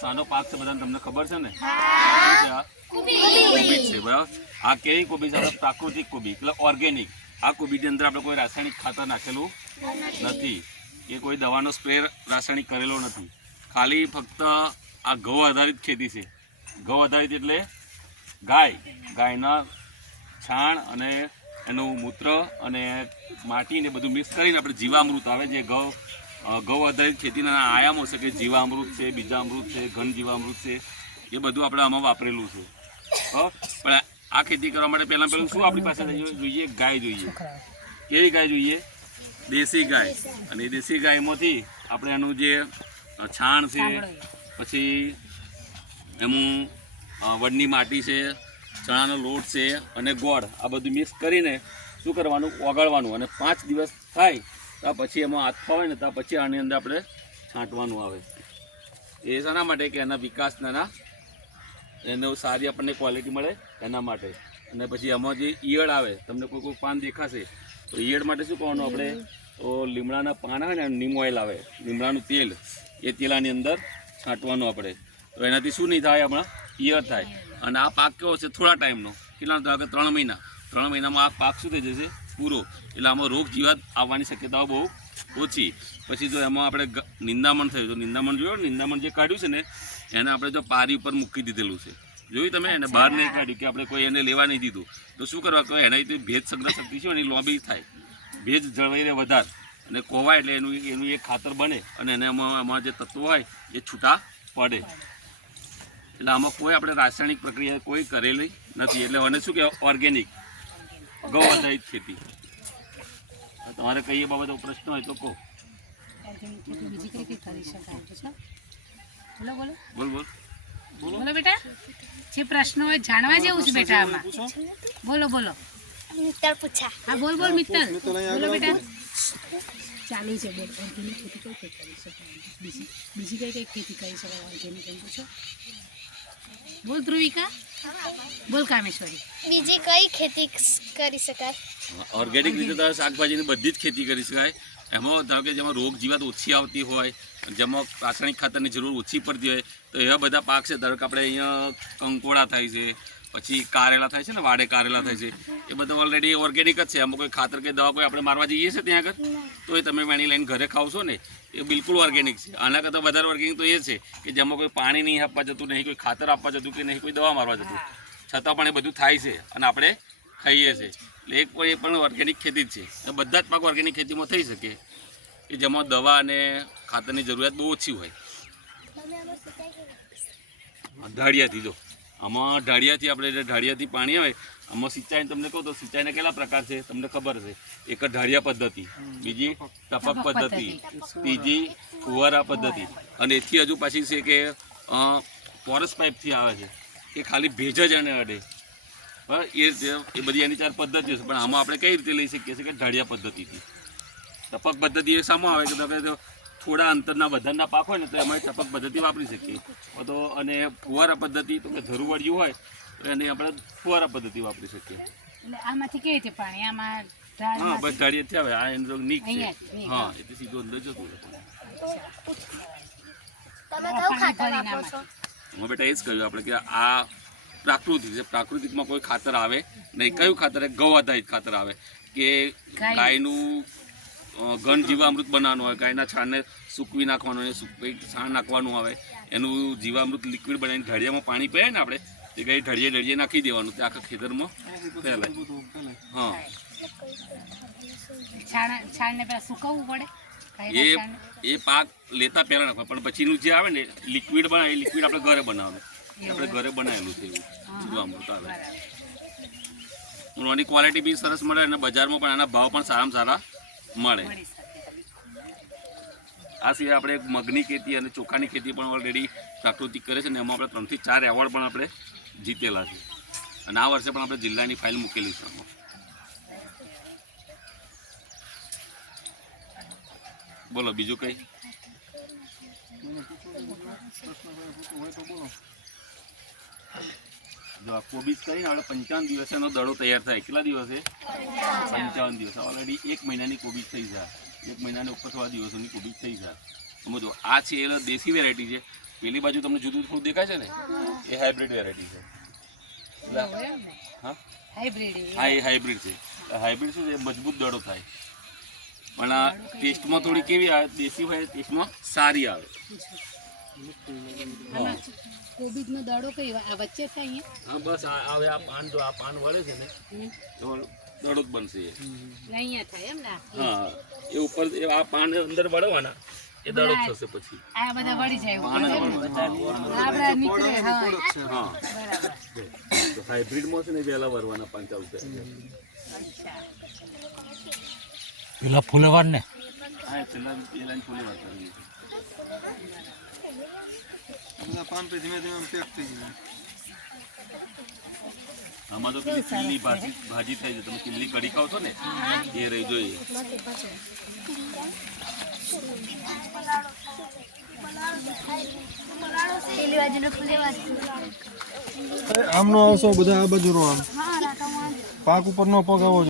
શાનો પાક છે બધાને તમને ખબર છે ને? શું છે આ? કોબીજ છે, બરાબર. આ કેવી કોબીજ? આપણે પ્રાકૃતિક કોબી એટલે ઓર્ગેનિક. આ કોબીજની અંદર આપણે કોઈ રાસાયણિક ખાતર નાખેલું નથી કે કોઈ દવાનો સ્પ્રે રાસાયણિક કરેલો નથી. ખાલી ફક્ત આ ઘઉં આધારિત ખેતી છે. ઘઉં આધારિત એટલે ગાયના છાણ અને એનું મૂત્ર અને માટીને બધું મિક્સ કરીને આપણે જીવામૃત આવે જે ઘઉં આધારિત ખેતીના આયામો છે કે જીવામૃત છે, બીજામૃત છે, ઘન જીવામૃત છે, એ બધું આપણે આમાં વાપરેલું છે. પણ આ ખેતી કરવા માટે પહેલાં શું આપણી પાસે જોઈએ? ગાય જોઈએ. કેવી ગાય જોઈએ? દેશી ગાય. અને એ દેશી ગાયમાંથી આપણે એનું જે છાણ છે, પછી એનું વડની માટી છે, ચણાનો લોટ છે અને ગોળ, આ બધું મિક્સ કરીને શું કરવાનું? ઓગાળવાનું. અને 5 દિવસ થાય ત્યાં પછી એમાં હાથફા હોય ને ત્યાં પછી આની અંદર આપણે છાંટવાનું આવે. એ શાના માટે? કે એના વિકાસના એને સારી આપણને ક્વોલિટી મળે એના માટે. અને પછી એમાં જે ઈયળ આવે, તમને કોઈ પાન દેખાશે તો ઈયળ માટે શું કરવાનું? આપણે તો લીમડાના પાન આવે ને, નીમ ઓઇલ આવે, લીમડાનું તેલ, એ તેલાની અંદર છાંટવાનું આપણે. તો એનાથી શું નહીં થાય? હમણાં ઈયળ થાય. અને આ પાક કેવો છે? થોડા ટાઈમનો. કેટલા? 3 મહિના. 3 મહિનામાં આ પાક શું થઈ જશે? પૂરો. એટલે આમાં રોગ જીવાત આવવાની શક્યતાઓ બહુ ઓછી. પછી જો એમાં આપણે નિંદામણ થયું તો નિંદામણ જોયું? નિંદામણ જે કાઢ્યું છે ને એને આપણે જો પારી ઉપર મૂકી દીધેલું છે, જોયું તમે? એને બહાર નહીં કાઢ્યું કે આપણે કોઈ એને લેવા નહીં દીધું. તો શું કરવા કહે? એનાથી ભેજ સંગ્રહ શક્તિ છે એની લોબી થાય, ભેજ જળવાઈ રહે વધારે અને કોવાય એટલે એનું એક ખાતર બને અને એમાં જે તત્વો હોય એ છૂટા પડે. એટલે આમાં કોઈ આપણે રાસાયણિક પ્રક્રિયા કોઈ કરેલી નથી. એટલે મને શું કહેવાય? ઓર્ગેનિક ગૌ આધારિત ખેતી. તમારે કઈ એ બાબતે પ્રશ્ન હોય તો કહો. બોલો બેટા, જે પ્રશ્ન હોય જાણવા જેવું છે બેટા આમાં. બોલો. મિત્તલ પૂછા. હા બોલ મિત્તલ. બોલો બેટા. ચાલુ છે. બોલ. ઓર્ગેનિક ખેતી કઈ કરી શકાય? બીજી કઈ ખેતી કરી શકાય ઓર્ગેનિક? એમ પૂછો. બોલ ધ્રુવિકા. બોલ કામેશ્વરી. બીજી કઈ ખેતી કરી શકાય? ઓર્ગેનિક રીતે તો શાકભાજીની બધી જ ખેતી કરી શકાય. એમાં ધારો કે જેમાં રોગ જીવાત ઓછી આવતી હોય, જેમાં રાસાયણિક ખાતરની જરૂર ઓછી પડતી હોય તો એવા બધા પાક છે. ધારો કે આપણે અહીંયા કંકોડા થાય છે, પછી કારેલા થાય છે ને, વાડે કારેલા થાય છે, એ બધા ઓલરેડી ઓર્ગેનિક જ છે. એમાં કોઈ ખાતર કે દવા કોઈ આપણે મારવા જઈએ છીએ ત્યાં આગળ તો એ તમે વેણી લઈને ઘરે ખાવશો ને, એ બિલકુલ ઓર્ગેનિક છે. આના કરતાં વધારે ઓર્ગેનિક તો એ છે કે જેમાં કોઈ પાણી નહીં આપવા જતું, નહીં કોઈ ખાતર આપવા જતું, કે નહીં કોઈ દવા મારવા જતું, છતાં પણ એ બધું થાય છે અને આપણે ખાઈએ છીએ. એટલે એ પણ ઓર્ગેનિક ખેતી જ છે. બધા જ પાક ઓર્ગેનિક ખેતીમાં થઈ શકે કે જેમાં દવા અને ખાતરની જરૂરિયાત બહુ ઓછી હોય. ઢાળિયાથી જો આમાં ઢાળિયાથી પાણી આવે આમાં સિંચાઈ તમને કહો તો સિંચાઈના કેટલા પ્રકાર છે તમને ખબર છે? એક ઢાળિયા પદ્ધતિ, બીજી ટપક પદ્ધતિ, ત્રીજી ફુવારા પદ્ધતિ, અને એથી હજુ પાછી છે કે પોરસ પાઇપથી આવે છે કે ખાલી ભેજ જ એને અડે. એ બધી એની 4 પદ્ધતિઓ છે. પણ આમાં આપણે કઈ રીતે લઈ શકીએ છીએ? કે ઢાળિયા પદ્ધતિથી. ટપક પદ્ધતિ એ શામાં આવે કે તમે થોડા અંતરના વધારના પાક હોય ને તો એમાં ટપક પદ્ધતિ વાપરી શકીએ. તો અને ફુવારા પદ્ધતિ તો કે ધરુવડિયું હોય તો એને આપણે ફુવારા પદ્ધતિ વાપરી શકીએ. એટલે આમાંથી કેવી રીતે પાણી? આમાં હા, બસ ઢાળિયેથી આવે. આ એનો નીક છે. હા, એટલે સીધું અંદર જતું રહે. તમે કયું ખાતર આપો છો? હું બેટા એ જ કહ્યું આપણે કે આ પ્રાકૃતિક છે. પ્રાકૃતિકમાં કોઈ ખાતર આવે નહીં. કયું ખાતર? ગૌ આધારિત ખાતર આવે કે ગાયનું ઘન જીવામૃત બનાવવાનું હોય, ગાયના છાણને સૂકવી નાખવાનું હોય, છાણ નાખવાનું આવે, એનું જીવામૃત લિક્વિડ બનાવીને ઢળિયામાં પાણી પીએ ને આપણે, તે ગાય ઢળિયે નાખી દેવાનું, તે આખા ખેતરમાં ફેલાય. હા, છાણને પહેલા સુકવવું પડે. એ પાક લેતા પહેલાં નાખવા, પણ પછીનું જે આવે ને લિક્વિડ બનાવે, એ લિક્વિડ આપણે ઘરે બનાવવાનું. આપણે ઘરે બનાવેલું છે એવું જીવામૃત આવે. એની ક્વોલિટી બી સરસ મળે અને બજારમાં પણ એના ભાવ પણ સારામાં સારા મળે. આ સિવાય આપણે મગની ખેતી અને ચોખાની ખેતી પણ ઓલરેડી પ્રાકૃતિક કરે છે ને એમાં આપણે 3 થી 4 એવોર્ડ પણ આપણે જીતેલા છે. અને આ વર્ષે પણ આપણે જિલ્લાની ફાઇલ મૂકેલી છે. બોલો બીજું કંઈ? જો આ કોબીજ કરીને આપણે 55 દિવસે એનો દડો તૈયાર થાય. કેટલા દિવસે? 55 દિવસ. ઓલરેડી 1 મહિનાની કોબીજ થઈ જાય. 1 મહિનાને ઉપર થોડા દિવસોની કોબીજ થઈ જાય. સમજો આ છે એ દેશી વેરાયટી છે. પેલી બાજુ તમને જુદું થોડું દેખાય છે ને એ હાઇબ્રિડ વેરાયટી છે એટલે હા હાઇબ્રિડ હા એ હાઇબ્રિડ છે હાઇબ્રિડ શું છે મજબૂત દડો થાય પણ આ ટેસ્ટમાં થોડી કેવી આવે દેશી હોય ટેસ્ટમાં સારી આવે હા કોબીજનો દડો કઈ આ વચ્ચે થાય અહીંયા હા બસ હવે આ પાન જો આ પાન વળે છે ને તો દડો જ બનશે એ અહીંયા થાય એમ ને હા એ ઉપર આ પાન અંદર વળવાના એ દડો જ થશે પછી આ બધા વળી જાય પાન જ વળવાના. આપણે નીકળે હા હા બરાબર તો હાઇબ્રિડમાં છે ને વહેલા વળવાના પાન ચાલુ થાય પેલા ફૂલવાન ને હા એ છેલ્લા એ લાઈન ફૂલી વાત કરી બધા પાન પે ધીમે ધીમે પેક થઈ ગયા. આમાં તો પેલી કિલ્લી ભાજી થાય છે તમે કિલ્લી કઢી ખાવ છો ને એ રહી જોઈએ પેલી બાજુનો ફૂલે બાજુ આમનો આવશો બધા આ બાજુ રો આમ પાક ઉપર નો પગ આવો